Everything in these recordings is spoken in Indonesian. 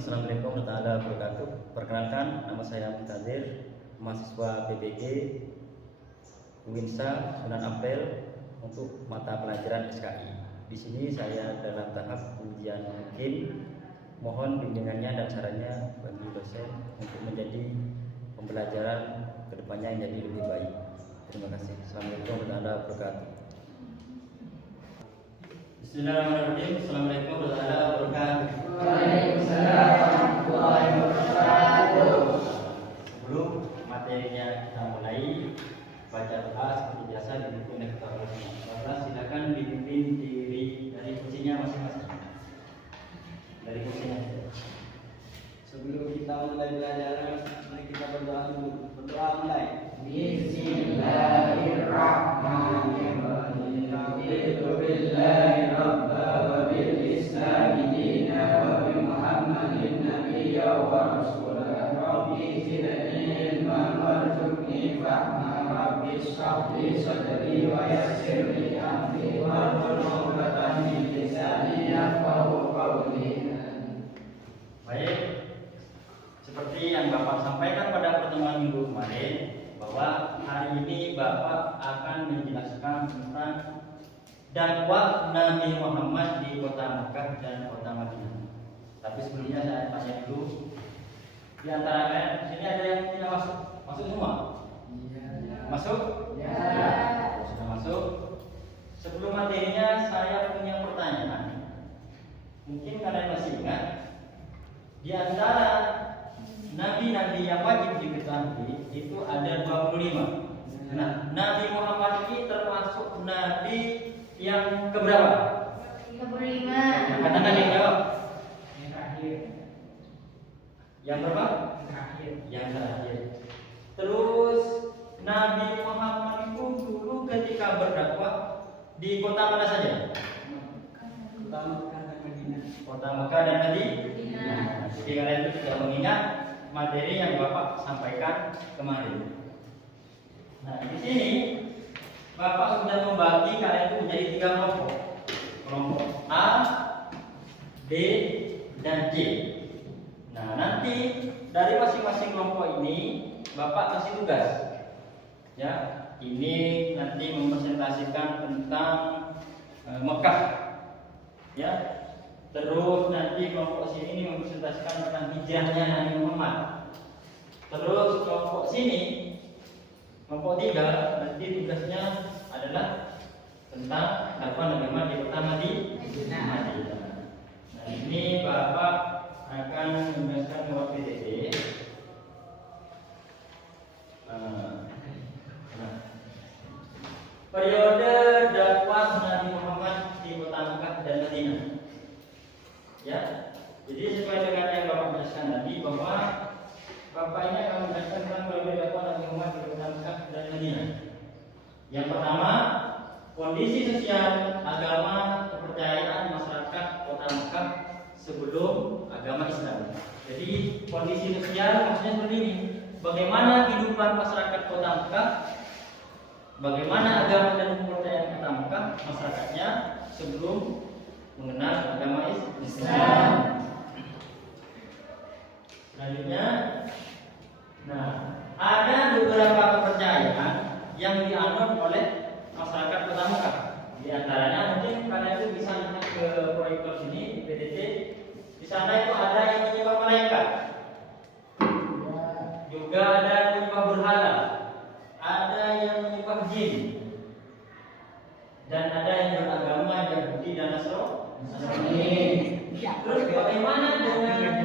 Assalamualaikum warahmatullahi wabarakatuh. Perkenalkan, nama saya Muntadir, mahasiswa PBG UINSA Sunan Ampel untuk mata pelajaran SKI. Di sini saya dalam tahap ujian mukim. Mohon bimbingannya dan sarannya bagi dosen untuk menjadi pembelajaran kedepannya yang jadi lebih baik. Terima kasih. Assalamualaikum warahmatullahi wabarakatuh. Bismillahirrahmanirrahim. Assalamualaikum warahmatullahi wabarakatuh. Waalaikumsalam warahmatullahi wabarakatuh. Sebelum materinya kita mulai, baca doa seperti biasa dipimpin oleh Ketua Bapak. Silakan dipimpin diri dari kursinya masing-masing. Dari kursinya. Sebelum kita mulai belajar, mari kita berdoa dulu. Berdoa mulai. Bismillahirrahmanirrahim. Raditu billahi rabba wa bil islami dina wa bi Muhammadin nabiyya wa rasulah. Rabbi zidni ilman warzuqni fahma. Rabbi shrah li sadri wa yassir li amri wahlul 'uqdatam min lisani yafqahu qawli. Baik, seperti yang Bapak sampaikan pada pertemuan minggu kemarin, bahwa hari ini Bapak akan menjelaskan tentang dakwah Nabi Muhammad di kota Makkah dan kota Madinah. Tapi sebelumnya saya tanya dulu, di antara kalian sini ada yang tidak masuk? Masuk semua? Masuk? Sudah masuk. Sebelum materinya saya punya pertanyaan. Mungkin kalian masih ingat, di antara nabi-nabi yang wajib diketahui itu ada 25. Nah, Nabi Muhammad ini termasuk nabi yang keberapa? 35. Katakan yang jawab. Yang terakhir. Yang berapa? Yang terakhir. Terus Nabi Muhammad itu dulu ketika berdakwah di kota mana saja? Kota Mekah dan Madinah. Kota Mekah dan Madinah. Madinah. Jadi kalian itu tidak mengingat materi yang Bapak sampaikan kemarin. Nah, di sini Bapak sudah membagi kalian itu menjadi 3 kelompok. Kelompok A, B, dan J. Nah, nanti dari masing-masing kelompok ini Bapak kasih tugas. Ya, ini nanti mempresentasikan tentang Mekah. Ya. Terus nanti kelompok sini mempresentasikan tentang hijrahnya Nabi Muhammad. Terus kelompok sini, kelompok 3 nanti tugasnya adalah tentang dakwah Nabi Muhammad di kota Madinah. Nah, ini Bapak akan menjelaskan lewat PPT. Periode dakwah Nabi Muhammad di kota Mekah dan Madinah. Ya, jadi sesuai dengan yang Bapak jelaskan tadi, bahwa Bapak ini akan menjelaskan tentang periode dakwah Nabi Muhammad di kota Mekah dan Madinah. Yang pertama, kondisi sosial, agama, kepercayaan masyarakat kota Mekah sebelum agama Islam. Jadi kondisi sosial maksudnya seperti ini: bagaimana kehidupan masyarakat kota Mekah, bagaimana agama dan kepercayaan kota Mekah masyarakatnya sebelum mengenal agama Islam. Selanjutnya, nah, ada beberapa kepercayaan yang dianut oleh masyarakat kota Mekah. Di antaranya mungkin kalian itu bisa lihat ke proyektor sini di PDT. Di sana itu ada yang menyembah malaikat. Juga ada yang menyembah berhala. Ada yang menyembah jin. Dan ada yang beragama Yahudi dan Nasrani. Terus bagaimana dengan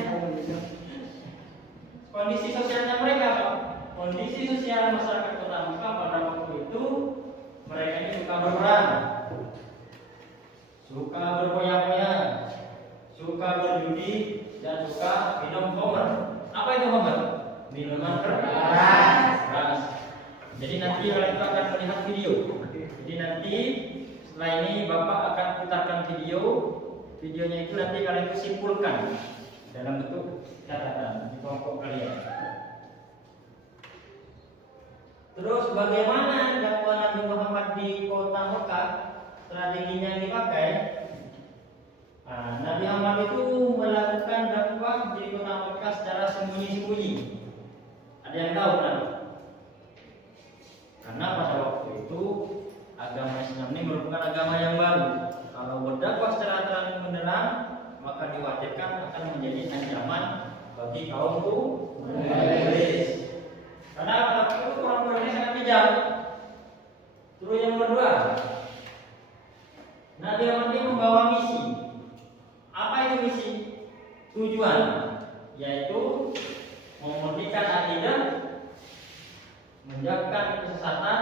kondisi sosialnya mereka, Pak? Kondisi sosial masyarakat kota Mekah pada waktu itu, mereka ini suka berperang, suka berfoya-foya, suka berjudi, dan suka minum khamr. Apa itu khamr? Minuman keras. Jadi nanti kalian akan melihat video. Jadi nanti setelah ini Bapak akan putarkan video. Videonya itu nanti kalian simpulkan dalam bentuk catatan di kelompok kalian. Terus bagaimana dakwah Nabi Muhammad di kota Mekah? Strateginya yang dipakai, Nabi Muhammad itu melakukan dakwah di sembunyi-sembunyi. Ada yang tahu kan? Karena pada waktu itu agama Islam ini merupakan agama yang baru. Kalau berdakwah secara terang benderang, maka diwajibkan akan menjadi ancaman bagi kaum iblis. Karena pada waktu itu orang ini sangat bijak. Terus yang kedua, Nabi Muhammad ini membawa misi. Apa itu misi? Tujuan, yaitu memurnikan akidah, menjauhkan kesesatan,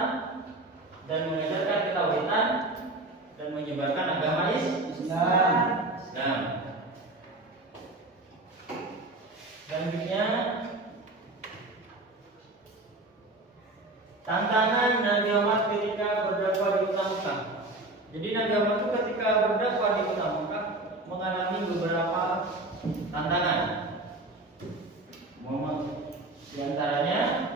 dan mengajarkan ketauhidan, dan menyebarkan agama Islam. Selanjutnya, tantangan Nabi Muhammad ketika berdakwah di kota Mekah. Jadi Nabi Muhammad itu ketika berdakwah di kota Mekah mengalami beberapa tantangan. Di antaranya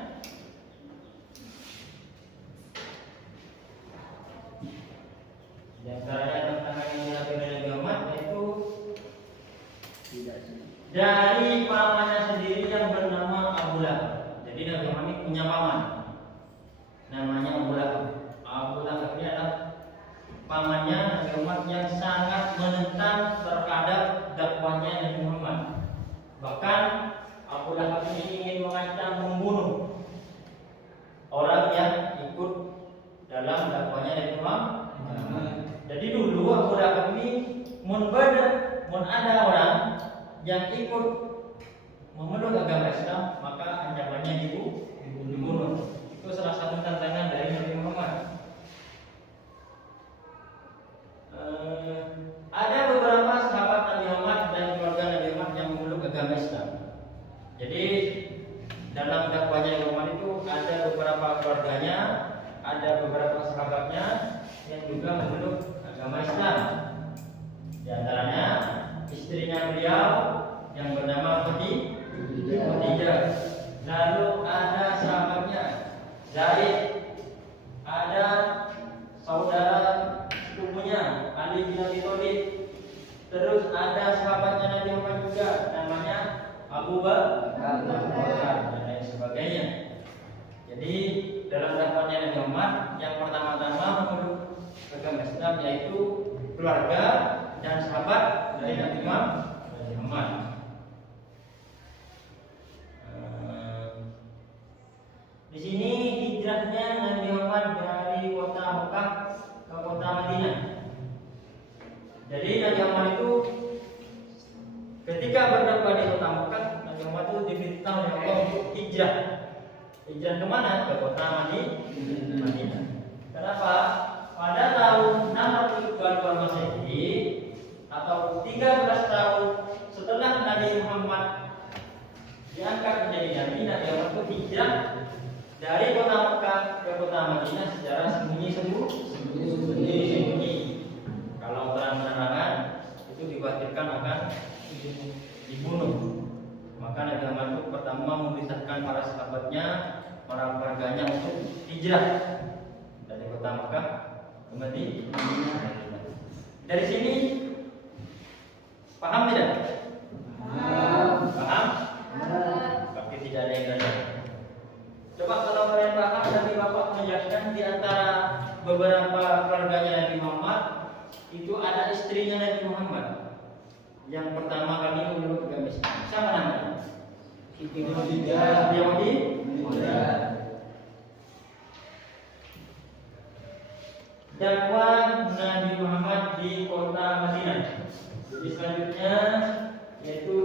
tantangan yang dihadapi Nabi Muhammad yaitu dari pamannya sendiri yang bernama Abu Lahab. Jadi Nabi Muhammad ini punya paman, namanya Abu Lahab. Abu Lahab ini adalah pamannya Nabi Muhammad yang sangat menentang terhadap dakwahnya Nabi Muhammad. Bahkan Abu Lahab ini ingin mengancam membunuh orang yang ikut dalam dakwahnya Nabi Muhammad. Jadi dulu Abu Lahab ini ada orang yang ikut memeluk agama Islam, maka ancamannya dibunuh. Itu salah satu tantangan dari Nabi Muhammad. Ada beberapa sahabat Nabi Muhammad dan keluarga Nabi Muhammad yang memeluk agama Islam. Jadi dalam dakwahnya Nabi Muhammad itu ada beberapa keluarganya, ada beberapa sahabatnya yang juga memeluk agama Islam. Di antaranya istrinya beliau yang bernama Khadijah. Lalu ada sahabatnya Zaid, ada saudara sepupunya Ali bin Abi Thalib. Terus ada sahabatnya Nabi Muhammad juga namanya Abu Bakar dan lain sebagainya. Jadi dalam dakwahnya Nabi Muhammad yang pertama-tama memeluk agama Islam yaitu keluarga dan sahabat dari Nabi Muhammad. Di sini hijrahnya Nabi Muhammad dari kota Mekah ke kota Madinah. Jadi Nabi Muhammad itu ketika berdakwah di kota Mekah, Nabi Muhammad itu diminta oleh Allah untuk hijrah. Hijrah kemana? Ke kota Madinah. Kenapa? Pada tahun 622 Masehi atau 13 tahun setelah Nabi Muhammad diangkat menjadi nabi, Nabi Muhammad itu hijrah dari kota Mekah ke kota Madinah secara sembunyi. Kalau terang-terangan itu dikhawatirkan akan dibunuh. Maka Nabi Muhammad itu pertama memerintahkan para sahabatnya, para keluarganya untuk hijrah dari kota Mekah ke Madinah. Dari sini paham tidak? Paham? Tapi tidak ada yang lain. Coba kalau kalian paham, nanti Bapak menjelaskan di antara beberapa keluarganya Nabi Muhammad itu ada istrinya Nabi Muhammad yang pertama kali memeluk agama Islam. Siapa namanya? Khadijah. Dakwah Nabi Muhammad di kota Madinah. Jadi selanjutnya yaitu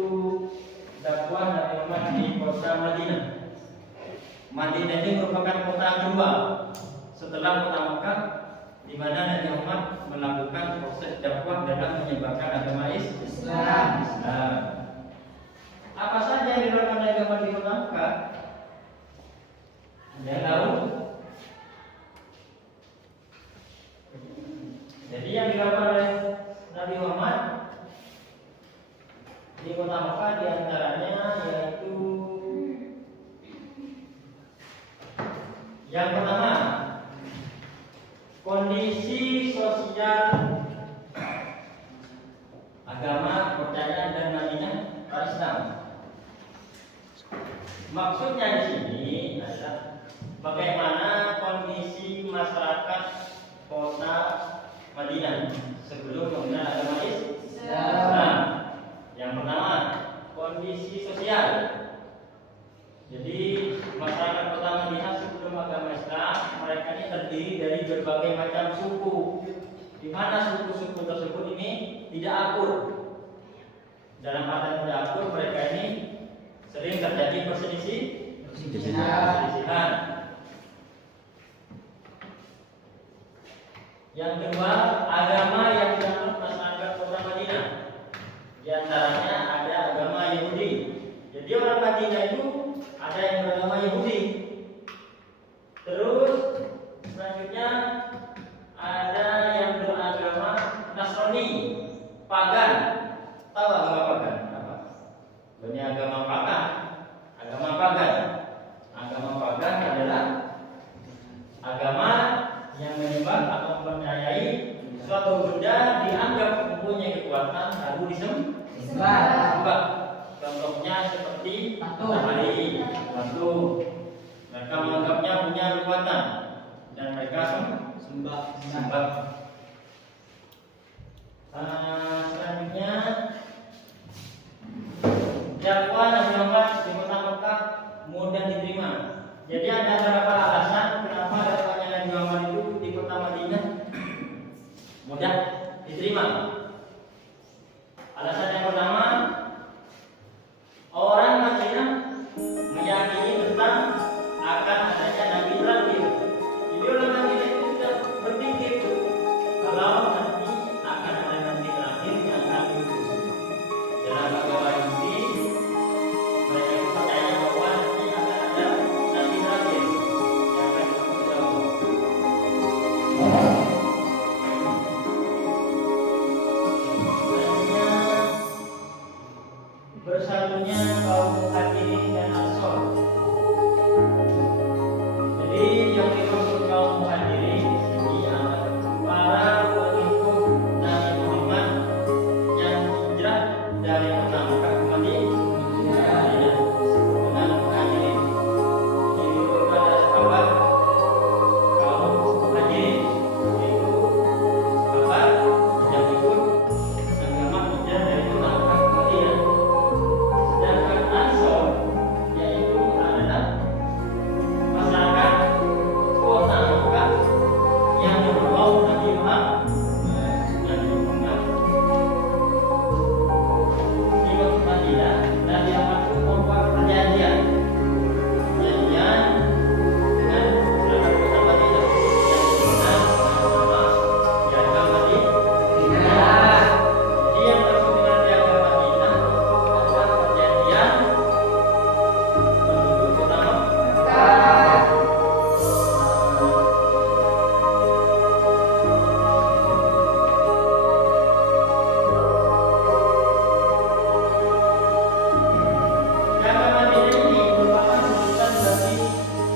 dakwah Nabi Muhammad di kota Madinah. Madinah ini merupakan kota kedua setelah kota Mekah, di mana Nabi Muhammad melakukan proses dakwah dalam menyebarkan agama Islam. Apa saja yang dilakukan Nabi Muhammad di kota Mekah? Anda tahu? Jadi yang dilakukan oleh Nabi Muhammad di kota Mekah diantaranya yaitu yang pertama, kondisi sosial agama, kepercayaan dan Madinah Islam. Maksudnya di sini adalah bagaimana kondisi masyarakat kota Madinah sebelum mengenal agama Islam. Yang pertama, kondisi sosial. Jadi masyarakat kota Madinah sebelum agama Islam, mereka ini terdiri dari berbagai macam suku, di mana suku-suku tersebut ini tidak akur. Dalam arti tidak akur, mereka ini sering terjadi perselisihan. Yang kedua, agama yang dianut masyarakat kota Madinah. Di antaranya ada agama Yahudi. Jadi orang Madinah itu ada yang beragama Yahudi. Terus selanjutnya ada yang beragama Nasrani, pagan. Tahu agama pagan? Apa? Banyak agama pagan. Agama pagan. Agama pagan adalah agama yang menyembah atau mempercayai suatu benda dianggap mempunyai kekuatan lalu disembah. Contohnya seperti matahari, batu. Mereka menganggapnya punya kekuatan dan mereka sembah. Selanjutnya dakwah Nabi Muhammad di kota Mekah mudah diterima. Jadi ada beberapa alasan kenapa dakwahnya Nabi Muhammad itu di kota Madinah mudah diterima. Alasan yang pertama, orang Madinah meyakini tentang akan adanya Nabi terakhir. Jadi orang Madinah itu sudah berpikir kalau nanti akan ada Nabi terakhir yang akan diutus. Dalam agama Yahudi, mereka itu percaya bahwa nanti akan ada Nabi terakhir yang akan diutus oleh Allah. Bersatunya kaum Muhajirin dan Ansor. Jadi yang dimaksud kaum Muhajirin ini adalah para pengikut Nabi Muhammad yang hijrah dari kota Mekah ke Madinah dengan Muhajirin. Jadi itu ada sahabat kaum Muhajirin, yaitu sahabat yang ikut agama hijrah dari kota Mekah ke Madinah. Sedangkan Ansor yaitu adalah masyarakat kota Mekah yang berbau Nabi Muhammad. Di kota Madinah, Nabi Muhammad itu membuat perjanjian dengan masyarakat kota Madinah yang dikenal nama Piagam Madinah. Jadi yang maksud dengan Piagam Madinah adalah perjanjian penduduk kota Mekah. Piagam Madinah ini merupakan sebutan bagi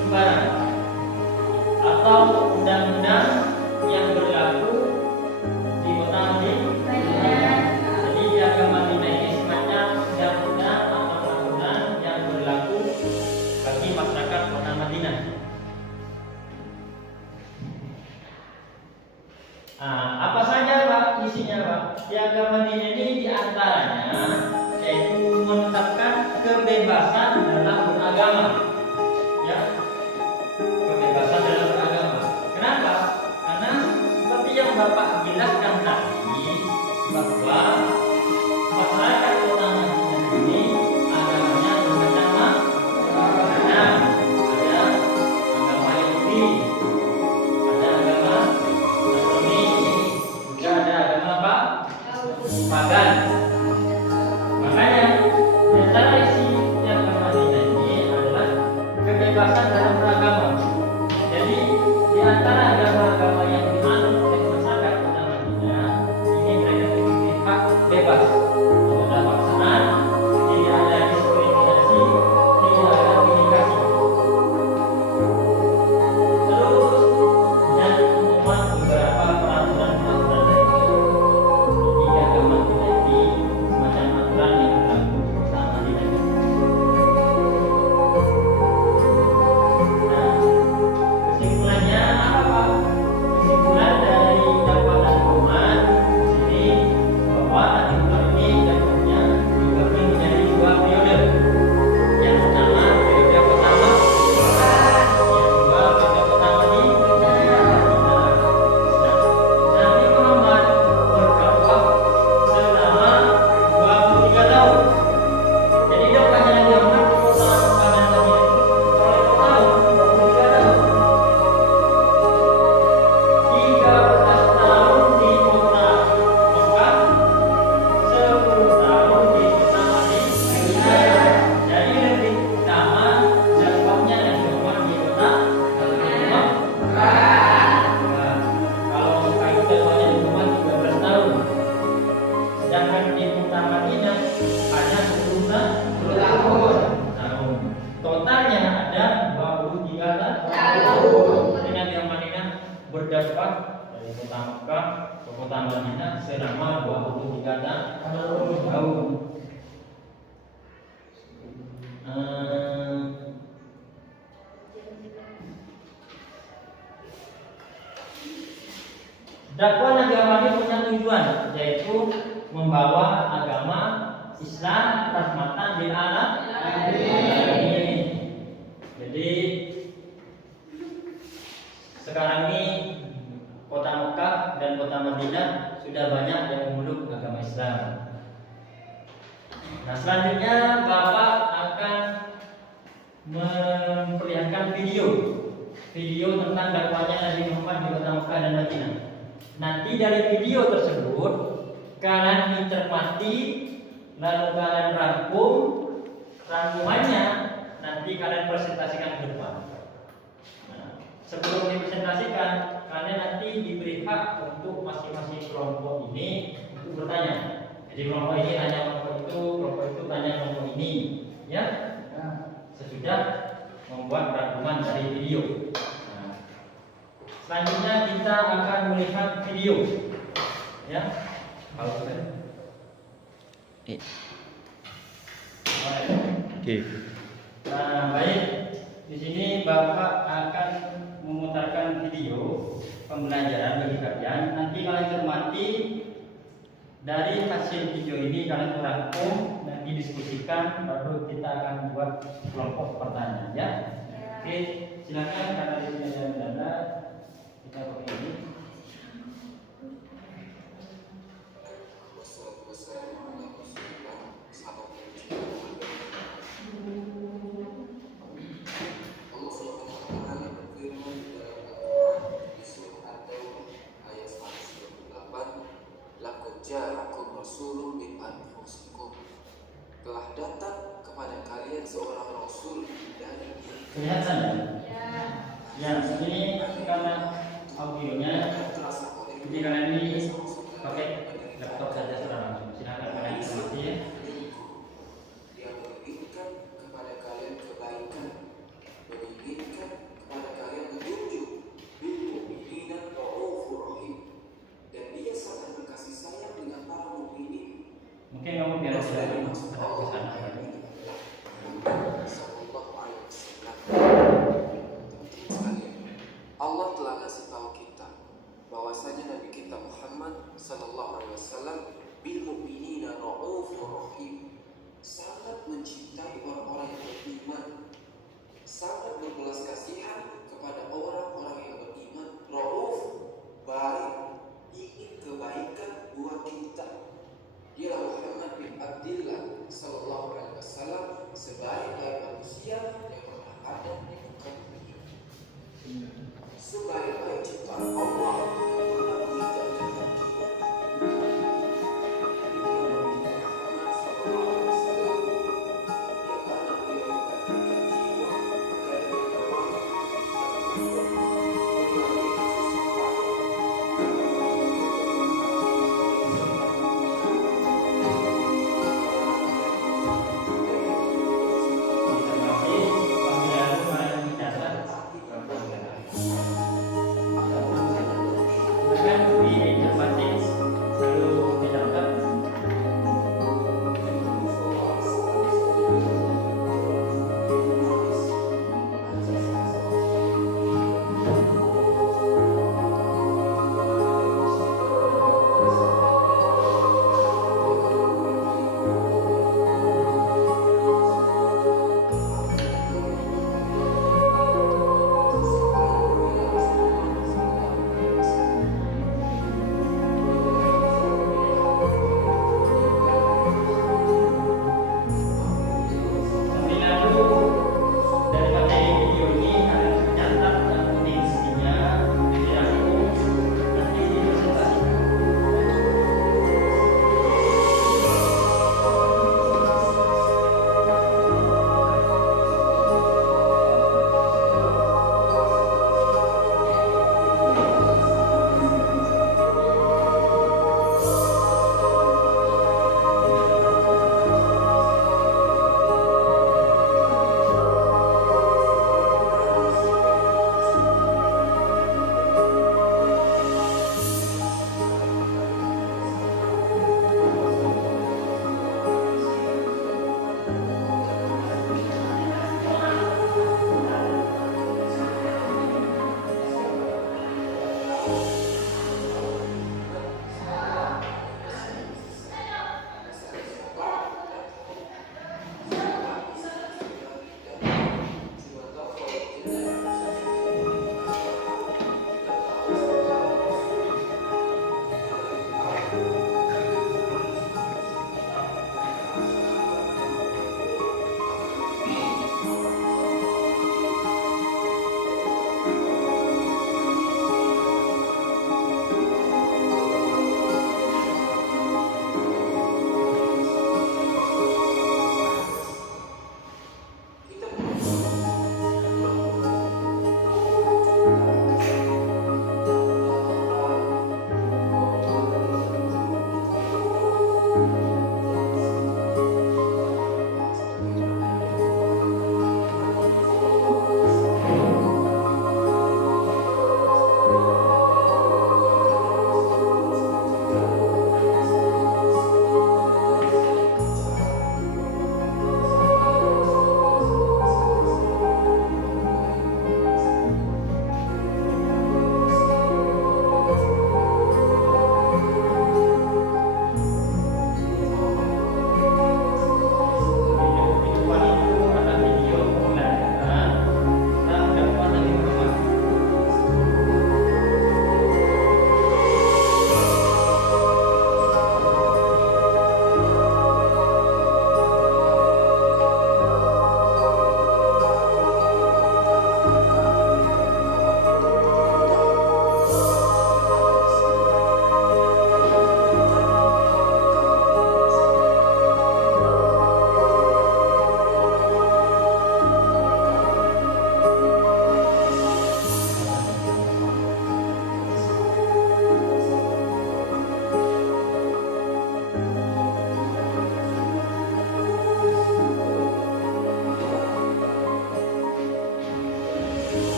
lembaran atau undang-undang yang berlaku di kota Madinah. Jadi Piagam Madinah ini semacam undang-undang atau peraturan yang berlaku bagi masyarakat kota Madinah. Apa saja Pak isinya Pak? Piagam Madinah ini diantaranya yaitu menetapkan kebebasan dalam beragama. Ya, kebebasan dalam beragama. Kenapa? Karena seperti yang Bapak jelaskan tadi bahwa masyarakat kota Madinah ini agamanya bermacam-macam. Ada agama Yahudi, ada agama Nasrani, juga ada agama apa? Pagan. Makanya di antara isi yang Madinah ini adalah kebebasan dalam beragama. Jadi di antara agama-agama yang dianut oleh masyarakat kota Madinah ini mereka memiliki hak kota Madinah selama 23 tahun. Dakwah agama ini punya tujuan, yaitu membawa agama Islam rahmatan lil alamin. Jadi sekarang ini kota Mekah dan kota Madinah sudah banyak yang memeluk agama Islam. Nah, selanjutnya Bapak akan memperlihatkan video tentang dakwahnya Nabi Muhammad di kota Mekah dan Madinah. Nanti dari video tersebut kalian mencermati, lalu kalian rangkumannya nanti kalian presentasikan ke depan. Nah, sebelum dipresentasikan, kalian nanti diberi hak untuk masing-masing kelompok ini untuk bertanya. Jadi kelompok ini tanya kelompok itu tanya kelompok ini, ya. Sesudah membuat rangkuman dari video. Selanjutnya kita akan melihat video, ya. Kalau sudah. Oke. Nah, baik. Di sini Bapak akan memutarkan video pembelajaran bagi kalian. Nanti kalian cermati dari hasil video ini, kalian rangkum dan didiskusikan, baru kita akan buat kelompok pertanyaan, ya. Oke, silakan karena di sini ada dana. Kita pakai ini. Telah datang kepada kalian seorang rasul dari Kelihatan ya? Ya, ini karena audionya, jadi kalian ini pakai laptop saja sekarang. Silakan kalian cermati, ya. Dia menginginkan kepada kalian kebaikan, menginginkan kepada kalian petunjuk, bil mu'minina ra'ufur rahim, dan dia sangat berkasih sayang dengan para mukminin. Mungkin kamu biar sudah ada ke sana. Allah telah kasih tahu kita bahwasanya Nabi kita Muhammad sallallahu alaihi wasallam bil mu'minina ra'ufur rahim, sangat mencintai orang-orang yang beriman, sangat berbelas kasihan kepada orang-orang yang beriman. Ra'uf, baik, ingin kebaikan buat kita. Dialah Muhammad bin Abdillah sallallahu alaihi wasallam, sebaik-baik manusia yang pernah ada di muka bumi. Sebaik-baik ciptaan Allah yang pernah meninggalkan akibat. Muhammad sallallahu alaihi wasallam, yang mana beliau menggantikan jiwa dari kehidupan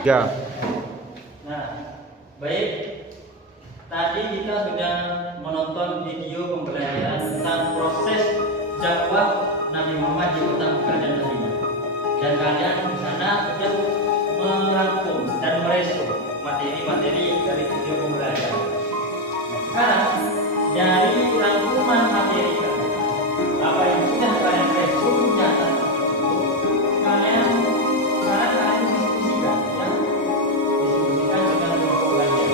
Ya. Nah, baik. Tadi kita sudah menonton video pembelajaran tentang proses dakwah Nabi Muhammad di kota Mekah dan Madinah. Dan kalian di sana sudah merangkum dan meresu materi-materi dari video pembelajaran. Nah, sekarang dari rangkuman materi kalian, apa yang sudah kalian resu catat kalian sekarang kalian diskusikan, ya, diskusikan dengan kelompok kalian.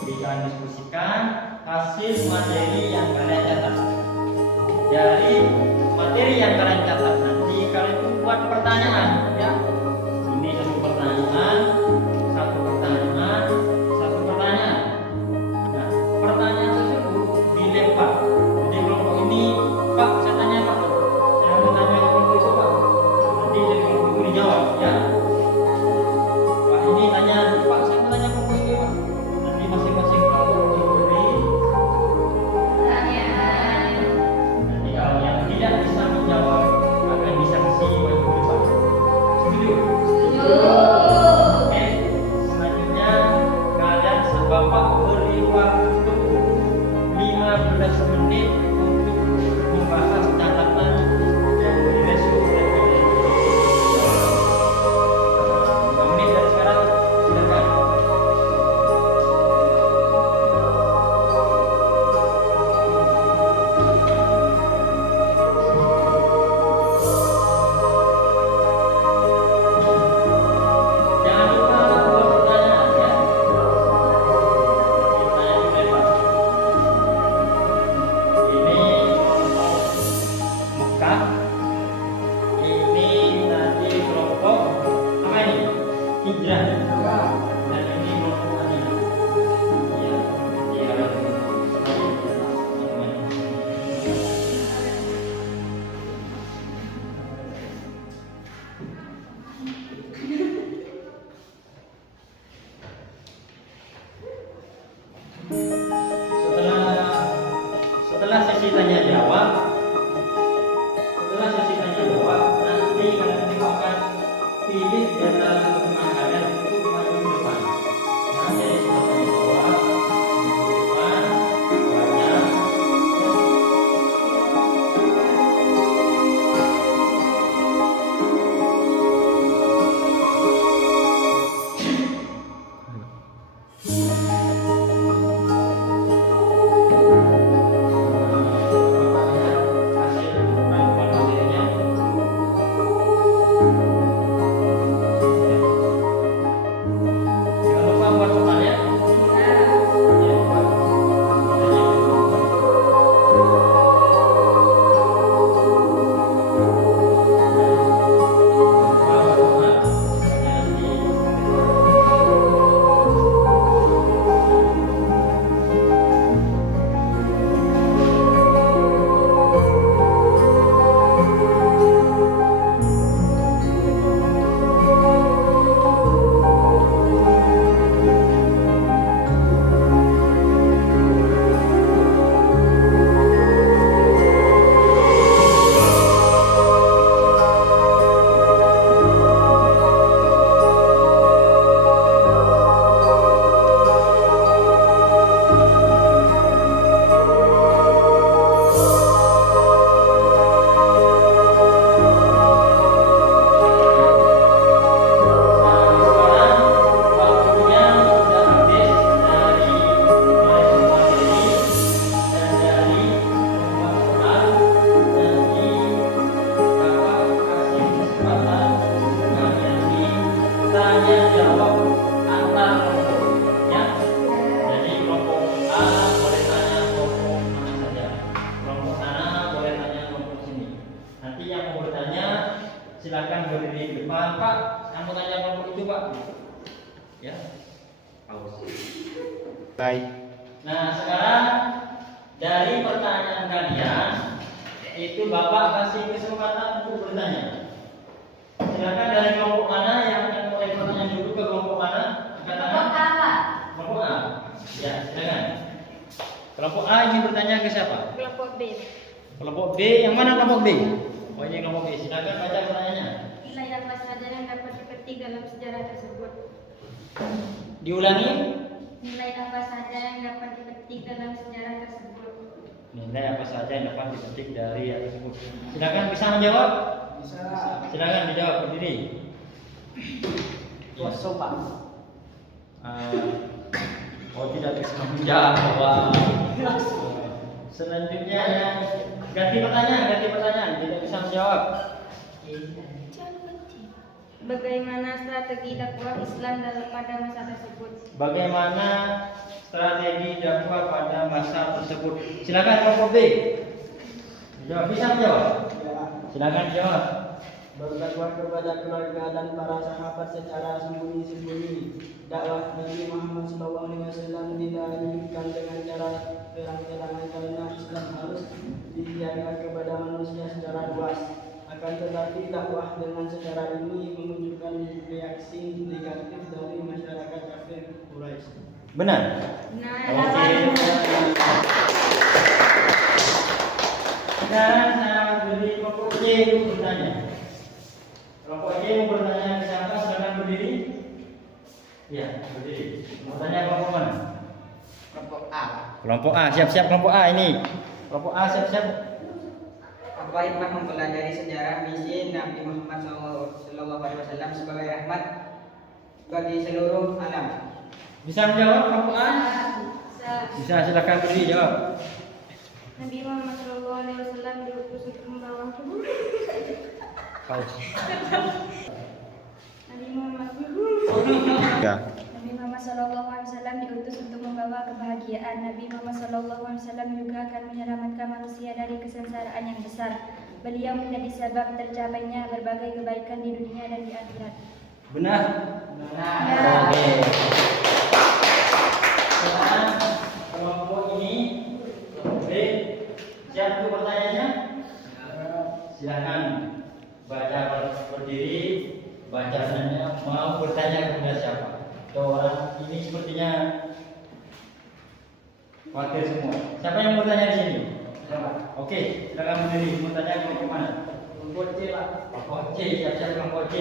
Jadi kalian diskusikan hasil materi yang kalian catat. Dari materi yang kalian catat nanti kalian buat pertanyaan, ya. Ini satu pertanyaan, satu pertanyaan, satu pertanyaan. Nah, pertanyaan tersebut dilempar. Jadi kelompok ini, Pak, saya tanya jawab antara kelompok, ya. Jadi kelompok A boleh tanya kelompok mana saja, kelompok sana boleh tanya kelompok sini. Nanti yang mau bertanya silakan berdiri di depan. Pak, yang mau tanya kelompok itu Pak, ya. Paus. Baik. Nah sekarang dari pertanyaan kalian itu Bapak kasih kesempatan untuk bertanya. Silakan dari kelompok mana yang akan mulai pertanyaan dulu, ke kelompok mana? Angkat tangan. Kelompok A, Pak. Kelompok A. Ya, silakan. Kelompok A ingin bertanya ke siapa? Kelompok B. Kelompok B, yang mana kelompok B? Oh ini kelompok B. Silakan baca pertanyaannya. Nilai apa saja yang dapat dipetik dalam sejarah tersebut? Diulangi. Nilai apa saja yang dapat dipetik dalam sejarah tersebut? Nilai apa saja yang dapat dipetik dari hal tersebut? Silakan bisa menjawab. Bisa. Silakan dijawab berdiri. Kosong Pak. Oh tidak bisa menjawab. Selanjutnya yang ganti pertanyaan, tidak bisa menjawab. Bagaimana strategi dakwah Islam pada masa tersebut? Bagaimana strategi dakwah pada masa tersebut? Silakan kelompok B. Dijawab, bisa menjawab. Ya. Silakan jawab. Berdakwah kepada keluarga dan para sahabat secara sembunyi-sembunyi. Dakwah Nabi Muhammad SAW tidak dilanjutkan dengan cara terang-terangan karena Islam harus dibiarkan kepada manusia secara luas. Akan tetapi dakwah dengan secara ini menunjukkan reaksi negatif dari masyarakat kafir Quraisy. Benar. Oke. Sekarang saya beri kelompok C untuk bertanya. Kelompok C mau bertanya ke siapa? Silakan berdiri. Ya, berdiri. Mau tanya kelompok mana? Kelompok A. Kelompok A, siap-siap kelompok A ini. Kelompok A siap-siap. Apa hikmah mempelajari sejarah misi Nabi Muhammad SAW sebagai rahmat bagi seluruh alam? Bisa menjawab kelompok A? Bisa, silakan berdiri jawab. Nabi Muhammad SAW diutus untuk membawa Paus. Nabi Muhammad Ya. Nabi Muhammad SAW diutus untuk membawa kebahagiaan. Nabi Muhammad SAW juga akan menyelamatkan manusia dari kesengsaraan yang besar. Beliau menjadi sebab tercapainya berbagai kebaikan di dunia dan di akhirat. Benar? Ya. Oke. Sekarang kelompok ini, kelompok B, siap untuk pertanyaannya? Silakan baca berdiri, baca nanya, mau bertanya kepada siapa? Orang ini sepertinya wakil semua. Siapa yang mau bertanya di sini? Oke, silakan berdiri. Mau tanya kelompok mana? Kelompok C Pak. Kelompok C, siap-siap kelompok C.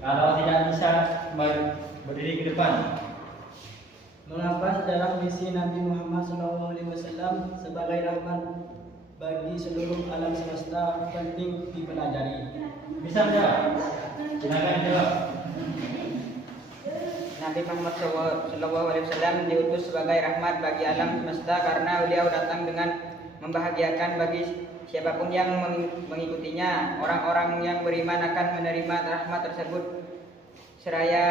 Kalau tidak bisa, mari berdiri ke depan. Mengapa sejarah misi Nabi Muhammad SAW sebagai rahmat bagi seluruh alam semesta penting dipelajari? Bisa menjawab? Silakan jawab. Nabi Muhammad SAW diutus sebagai rahmat bagi alam semesta karena beliau datang dengan membahagiakan bagi siapapun yang mengikutinya. Orang-orang yang beriman akan menerima rahmat tersebut seraya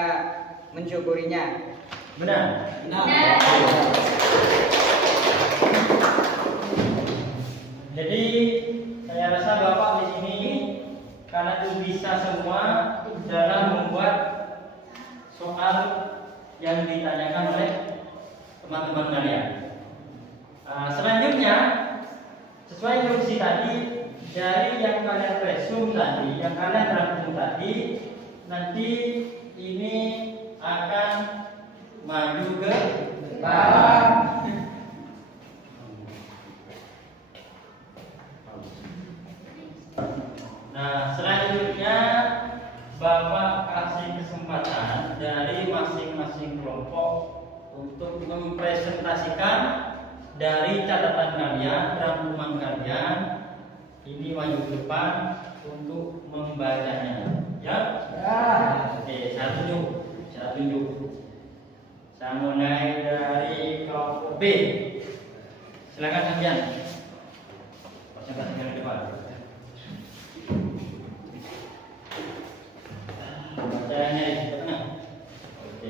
mensyukurinya. Benar? Benar. Jadi saya rasa Bapak di sini karena itu bisa semua dalam membuat soal yang ditanyakan oleh teman-teman kalian. Selanjutnya sesuai instruksi tadi dari yang kalian resume tadi, yang kalian rangkum tadi, nanti ini akan maju ke depan. Nah, selanjutnya Bapak kasih kesempatan dari masing-masing kelompok untuk mempresentasikan dari catatan kalian, rangkuman kalian. Ini maju ke depan untuk membacanya. Ya? Oke, saya tunjuk. Saya mulai dari kelompok B. Silakan kalian. Presentasikan ke depan. Bacanya di tengah. Oke.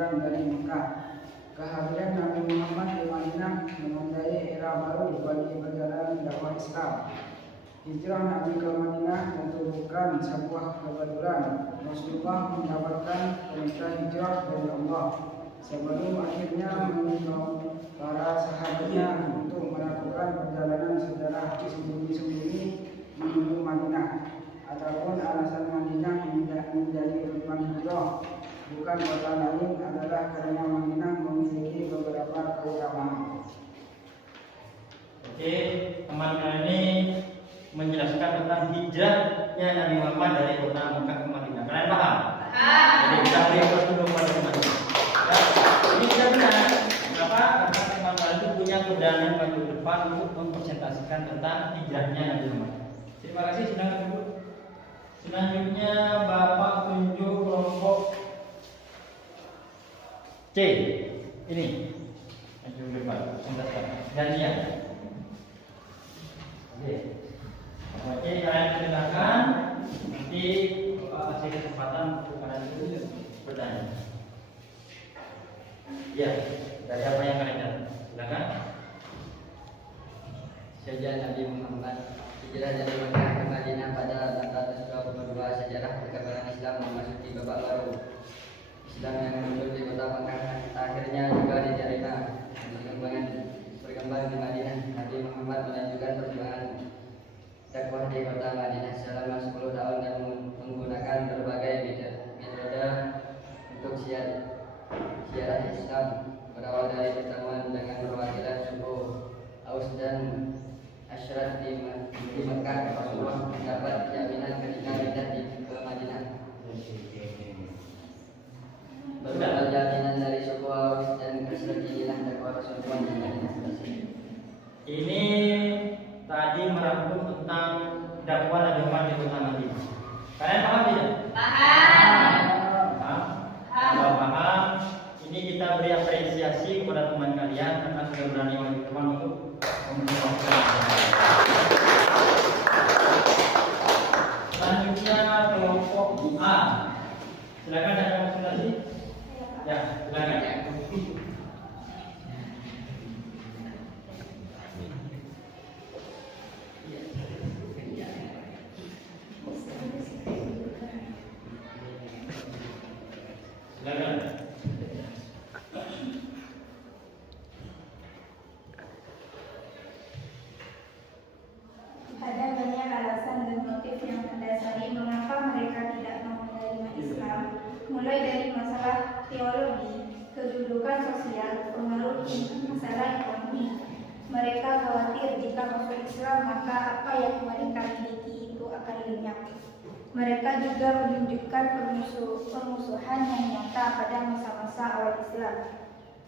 diturunkan dari Mekah. Kehadiran Nabi Muhammad di Madinah menandai era baru bagi perjalanan dakwah Islam. Hijrah Nabi ke Madinah merupakan sebuah kebetulan. Rasulullah mendapatkan perintah hijrah dari Allah sebelum akhirnya menyuruh para sahabatnya untuk melakukan perjalanan secara sembunyi-sembunyi menuju Madinah. Ataupun alasan Madinah menjadi tujuan hijrah bukan kota lain adalah karena Madinah memiliki beberapa keutamaan. Oke, teman-teman ini menjelaskan tentang hijrahnya Nabi Muhammad dari kota Mekah ke Madinah. Kalian paham? Jadi kita beri waktu dulu pada teman-teman. Ini sudah benar. Kenapa? Karena teman-teman itu punya keberanian maju depan untuk mempresentasikan tentang hijrahnya Nabi Muhammad. Terima kasih. Silakan dulu. Selanjutnya Bapak tunjuk kelompok C. Ini maju depan. Janjian. Oke. Oke, kalian silakan. Nanti kasih kesempatan untuk kalian itu bertanya. Ya, dari apa yang kalian cari? Silakan. Sejak Nabi Muhammad hijrah dari Mekah ke Madinah pada 422 sejarah perkembangan Islam memasuki babak baru. Islam yang muncul di kota Mekah akhirnya juga diterima. Berkembang di Madinah, Nabi Muhammad melanjutkan perjuangan dakwah di kota Madinah selama 10 tahun dan menggunakan berbagai metode untuk siaran Islam, berawal dari pertemuan dengan perwakilan suku Aus dan Asy'ariyah di Mekah. Rasulullah mendapat jaminan ketika pindah ke Madinah. Berbekal jaminan dari suku Aus dan Asy'ariyah inilah dakwah Rasulullah di Madinah. Ini tadi merangkum tentang dakwah Nabi Muhammad di kota Madinah. Kalian paham tidak? Paham? Kalau paham, ini kita beri apresiasi kepada teman kalian karena sudah berani maju depan untuk memperjuangkan. Selanjutnya kelompok A. Silakan ada konsultasi. Ya, silakan. Ada banyak alasan dan motif yang mendasari mengapa mereka tidak mau menerima Islam, mulai dari masalah teologi, kedudukan sosial, pengaruh masalah ekonomi. Mereka khawatir jika masuk Islam maka apa yang mereka miliki itu akan lenyap. Mereka juga menunjukkan permusuhan yang nyata pada masa-masa awal Islam.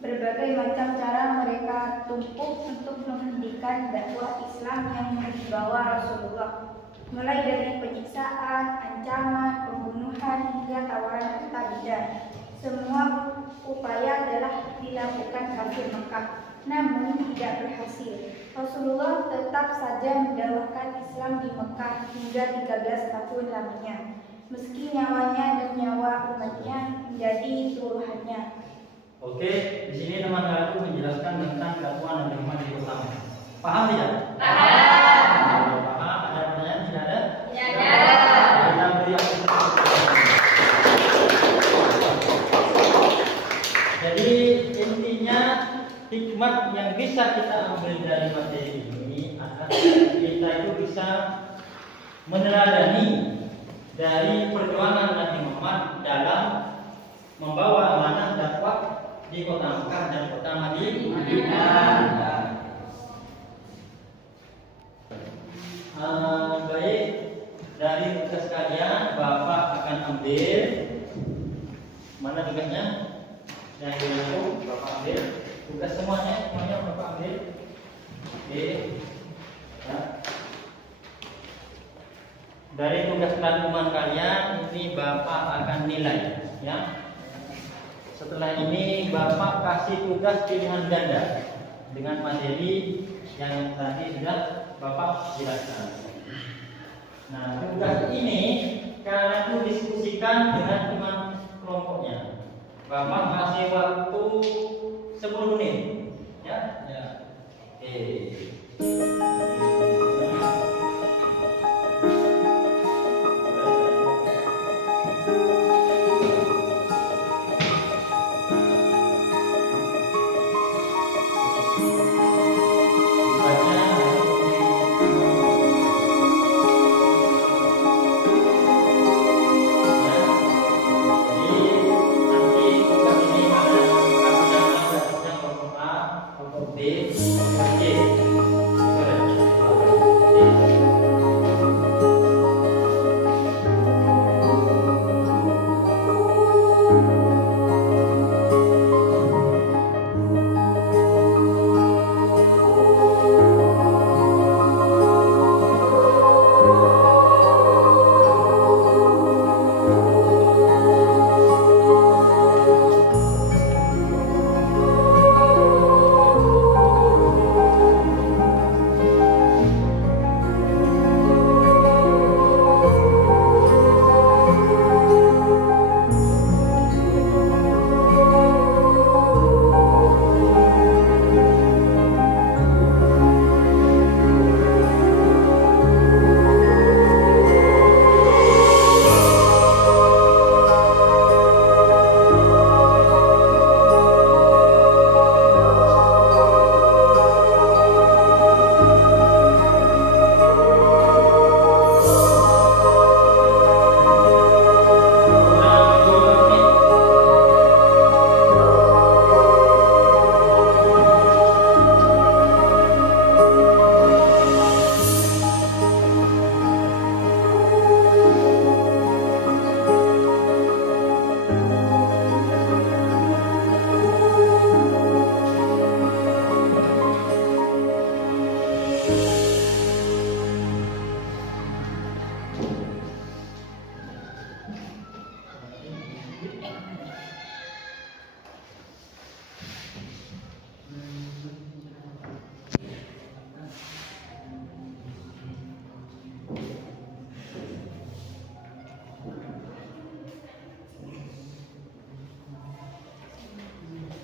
Berbagai macam cara mereka tumpuk untuk menghentikan dakwah Islam yang dibawa Rasulullah, mulai dari penyiksaan, ancaman, pembunuhan hingga tawaran harta bidan. Semua upaya telah dilakukan kafir Mekah, namun tidak berhasil. Rasulullah tetap saja mendakwahkan Islam di Mekah hingga 13 tahun lamanya, meski nyawanya dan nyawa umatnya menjadi turuhannya. Oke, di sini teman kalian menjelaskan tentang dakwah Nabi Muhammad di kota Mekah. Paham tidak? Paham. Paham? Ada pertanyaan? Tidak ada? Tidak ada. Kita beri Jadi intinya hikmat yang bisa kita ambil dari materi ini adalah kita itu bisa meneladani dari perjuangan Nabi Muhammad dalam membawa amanah dakwah di kota Mekah dan kota Madinah. Baik, dari tugas kalian Bapak akan ambil mana tugasnya? Yang itu Bapak ambil tugas semuanya Bapak ambil. Oke. Ya. Dari tugas rangkuman kalian ini Bapak akan nilai, ya. Setelah ini Bapak kasih tugas pilihan ganda dengan materi yang tadi sudah Bapak jelaskan. Nah, tugas ini kalian tuh diskusikan dengan teman kelompoknya. Bapak kasih waktu 10 menit. Ya? Ya. Oke.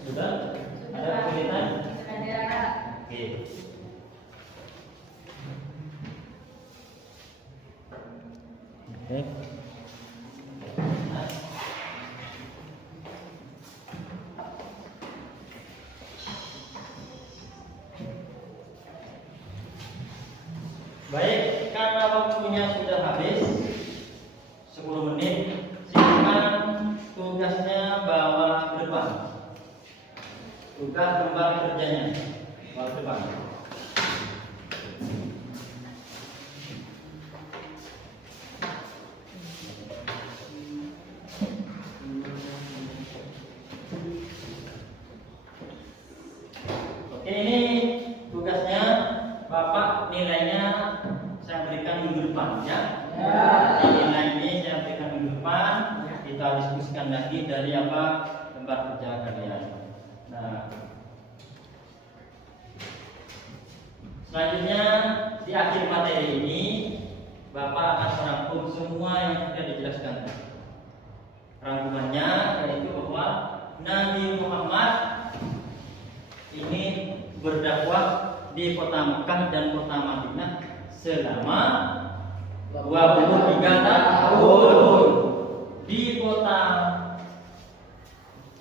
Sudah? Ada kesulitan? Ada. Oke. Oke. Baik, karena waktunya sudah habis 10 menit, silakan tugasnya bawa ke depan. Tugas lembar kerjanya bawa ke depan. Oke, ini tugasnya. Bapak nilainya saya berikan minggu depan, ya. Nilai ini saya berikan minggu depan. Kita diskusikan lagi dari apa lembar kerja kalian. Nah, selanjutnya di akhir materi ini Bapak akan merangkum semua yang sudah dijelaskan. Rangkumannya yaitu bahwa Nabi Muhammad ini berdakwah di kota Mekah dan kota Madinah selama 23 tahun. Di kota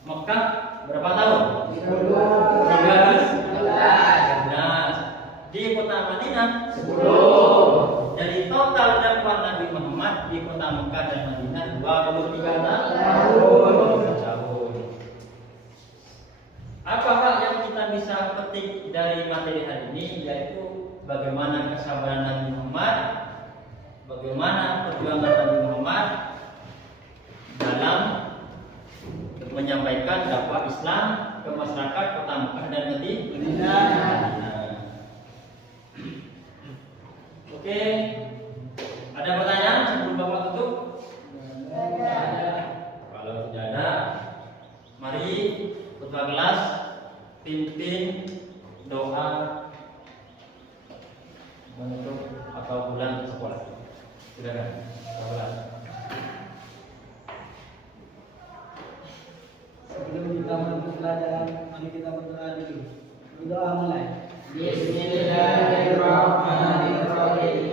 Mekah berapa tahun? 13. Di kota Madinah 10. Jadi total dakwah Nabi Muhammad di kota Mekah dan Madinah 23 tahun. Apakah yang kita bisa petik dari materi hari ini, yaitu bagaimana kesabaran Nabi Muhammad, bagaimana perjuangan Nabi Muhammad dalam menyampaikan dakwah Islam ke masyarakat kota Mekah dan Madinah. Oke, ada pertanyaan sebelum Bapak tutup? Kalau tidak ada, mari ketua kelas pimpin doa menutup atau pulang ke sekolah. Silakan, ketua kelas. pelajaran, mari kita berdoa dulu. Berdoa mulai. Bismillahirrahmanirrahim.